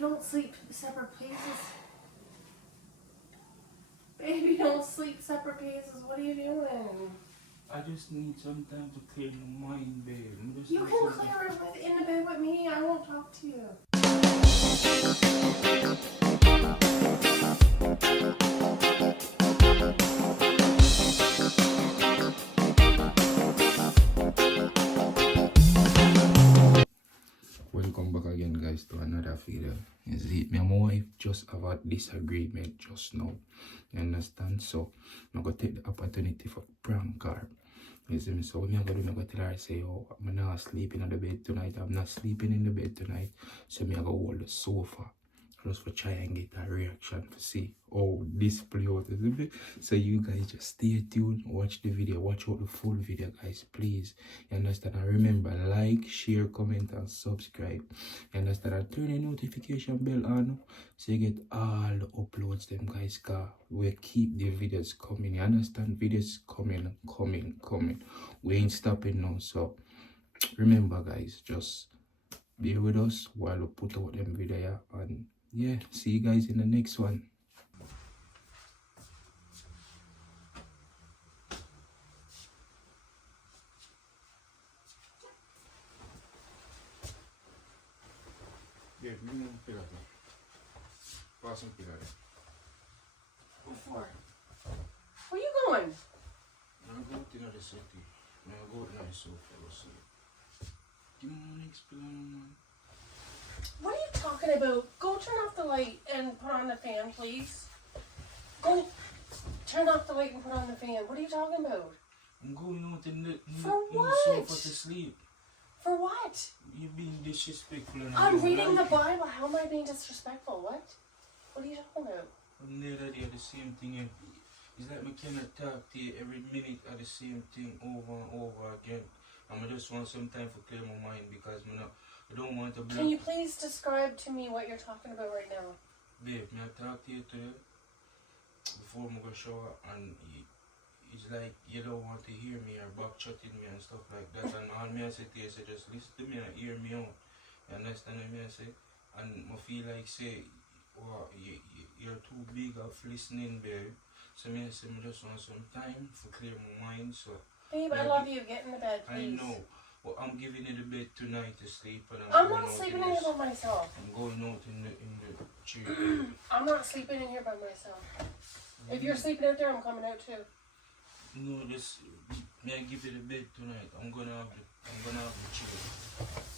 don't sleep separate places. Baby, don't sleep separate places. What are you doing? I just need some time to clear my mind, babe. You can clear it in the bed with me. I won't talk to you. Welcome back again, guys, to another video. You see, me and my wife just have a disagreement just now. You understand? So I'm gonna take the opportunity for prank her. You see me? So what I'm gonna do, I'm gonna tell her, say, oh, I'm not sleeping in the bed tonight. I'm not sleeping in the bed tonight. So I'm gonna hold the sofa just for try and get a reaction to see how this play out. So you guys just stay tuned, watch the video, watch out the full video, guys, please. You understand? And remember, like, share, comment, and subscribe. You understand? And turn the notification bell on so you get all the uploads them, guys, cause we keep the videos coming. You understand? Videos coming. We ain't stopping now. So remember, guys, just be with us while we put out them video. And yeah, see you guys in the next one. Yeah, give me a pillow. Pass some pillow. What for? Where you going? I'm going to the city. I'm going to the sofa. Give me my next pillow, man. What are you talking about? Go turn off the light and put on the fan, please. Go turn off the light and put on the fan. What are you talking about? I'm going out in the what? sofa to sleep. For what? You're being disrespectful. And I'm reading the Bible. How am I being disrespectful? What? What are you talking about? I'm never there, the same thing. It's like I cannot talk to you every minute of the same thing over and over again. I just want some time to clear my mind because I don't want to block. Can you please describe to me what you're talking about right now? Babe, may I talk to you today before I go shower, and it's like you don't want to hear me or back chatting me and stuff like that. And all me I say to you, say just listen to me and hear me out. You understand what I say? And I feel like say, oh, you're too big of listening, babe. So I say I just want some time to clear my mind. So babe, I love you. Get in the bed, please. I know. Well, I'm giving you the bed tonight to sleep, and I'm not sleeping in here by myself. I'm going out in the chair. I'm not sleeping in here by myself. If you're sleeping out there, I'm coming out too. No, just may I give you the bed tonight? I'm gonna have the chair.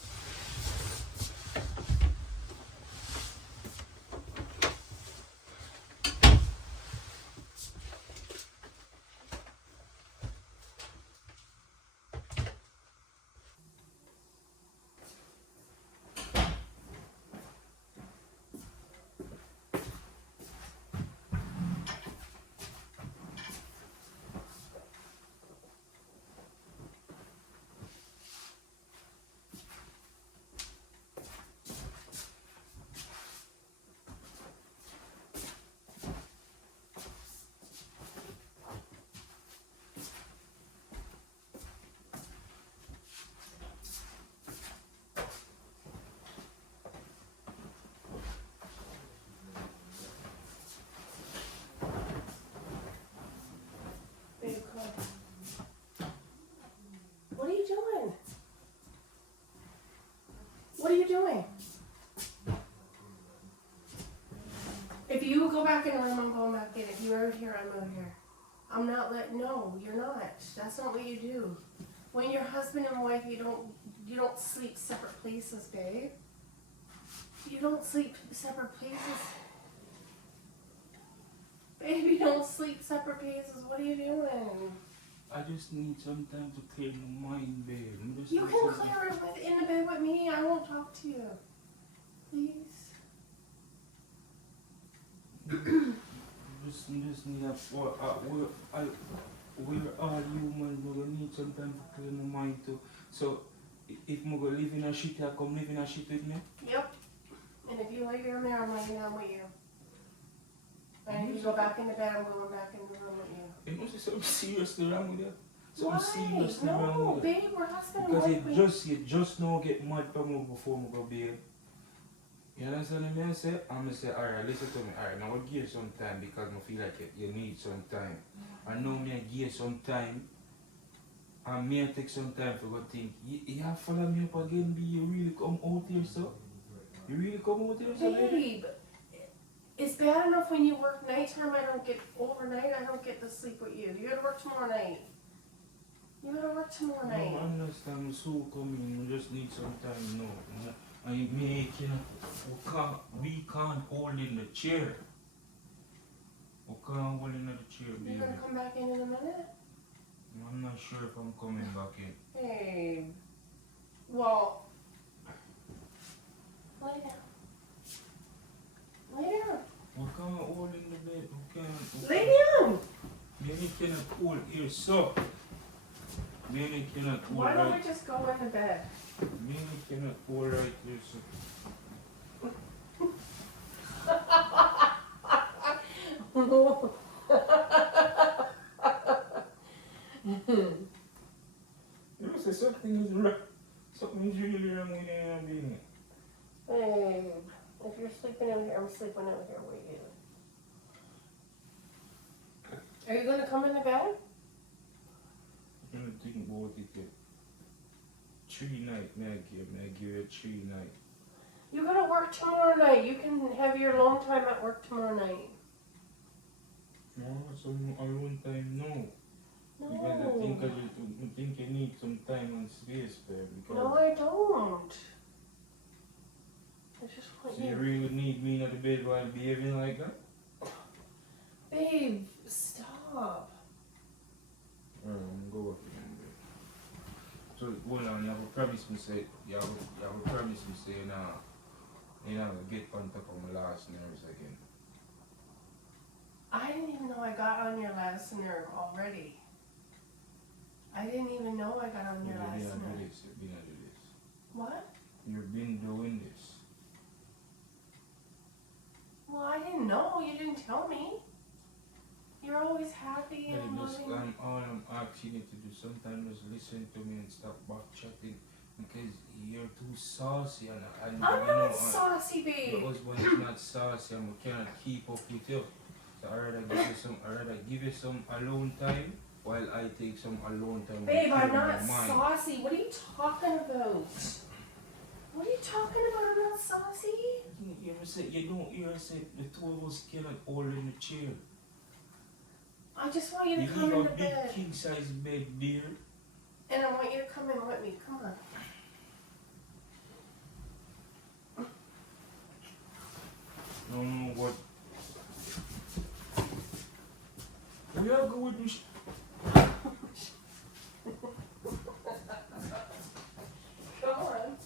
What are you doing? What are you doing? If you go back in the room, I'm going back in. If you're out here, I'm out here. I'm not no, you're not. That's not what you do. When you're husband and wife, you don't sleep separate places, babe. You don't sleep separate places. Baby, don't sleep separate places. What are you doing? I just need some time to clear my mind, babe. You can clear it in the bed with me. I won't talk to you. Please. just need we're all human. We're gonna need some time to clear my mind too. So if I'm gonna live in a shit, I come live in a shit with me. Yep. And if you lay down there, I'm laying down with you. And if you go back in the bed, I'm going back in the room with you. It must be something seriously wrong with you. Why? Seriously no, wrong with you. babe, we're husband and Because wife. you just now get mad for me before I go babe. You understand me? I say, alright, listen to me. Alright, now I'll give you some time because I feel like you need some time. I know me, I give you some time. And me, I take some time for go think. You have follow me up again, B. You really come out here, so? You really come out here, so, baby? Babe, it's bad enough when you work nighttime. I don't get overnight. I don't get to sleep with you. You gotta work tomorrow night. You gotta work tomorrow night. No, I understand. I'm so coming. We just need some time. No. I make, you know, we can't hold in the chair. We can't hold in the chair, baby. You're gonna come back in a minute? I'm not sure if I'm coming back in. Hey. Well, lay down. Lay down. We can't hold in the bed. We can't. Lay down. Baby cannot hold here, so. Baby cannot hold Why don't right. we just go into bed? Baby cannot hold right here, so. You know, say something is wrong. Something is really wrong with you, baby. Hey, if you're sleeping in here, I'm sleeping out here with you. Are you gonna come in the bed? I'm gonna think about it yet. 3 nights, may I give you 3 nights. You gotta work tomorrow night. You can have your long time at work tomorrow night. No, some alone time, no. Because I think you need some time and space, babe. Because No, I don't. I just want so you you. really need me in the bed while behaving like that? Babe, stop. I'm go up again, babe. So hold on, you have a promise me say you have a promise me say you know get on top of my last nerves again. I didn't even know I got on your last nerve already. I didn't even know I got on your last nerve. You've been doing this. What? You've been doing this. Well, I didn't know. You didn't tell me. You're always happy and loving. All I'm asking you to do sometimes just listen to me and stop back chatting because you're too saucy and I'm you not know, saucy, your babe. husband is not saucy and we cannot keep up with you. So I rather give you some alone time while I take some alone time. Babe, I'm with you in not my mind. saucy. What are you talking about? What are you talking about? I'm not saucy. You ever say you don't hear say the two of us cannot hold in the chair. I just want you to You come leave in a the big bed. king size bed there. And I want you to come in with me. Come on. No, what? We are going to. Come on.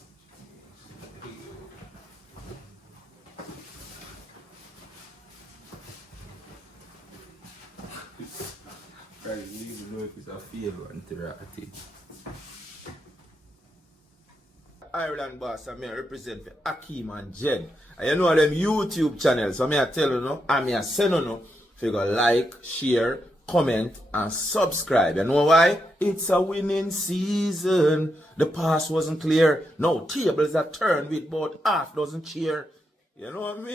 Try to leave the work is a favor and interactive. Ireland boss, and me represent for Akeen and Jenn. And you know them YouTube channels, so me I tell you no, and me I send you no, if you go like, share, comment, and subscribe. You know why? It's a winning season. The pass wasn't clear. No tables are turned with about half dozen cheer. You know what I mean?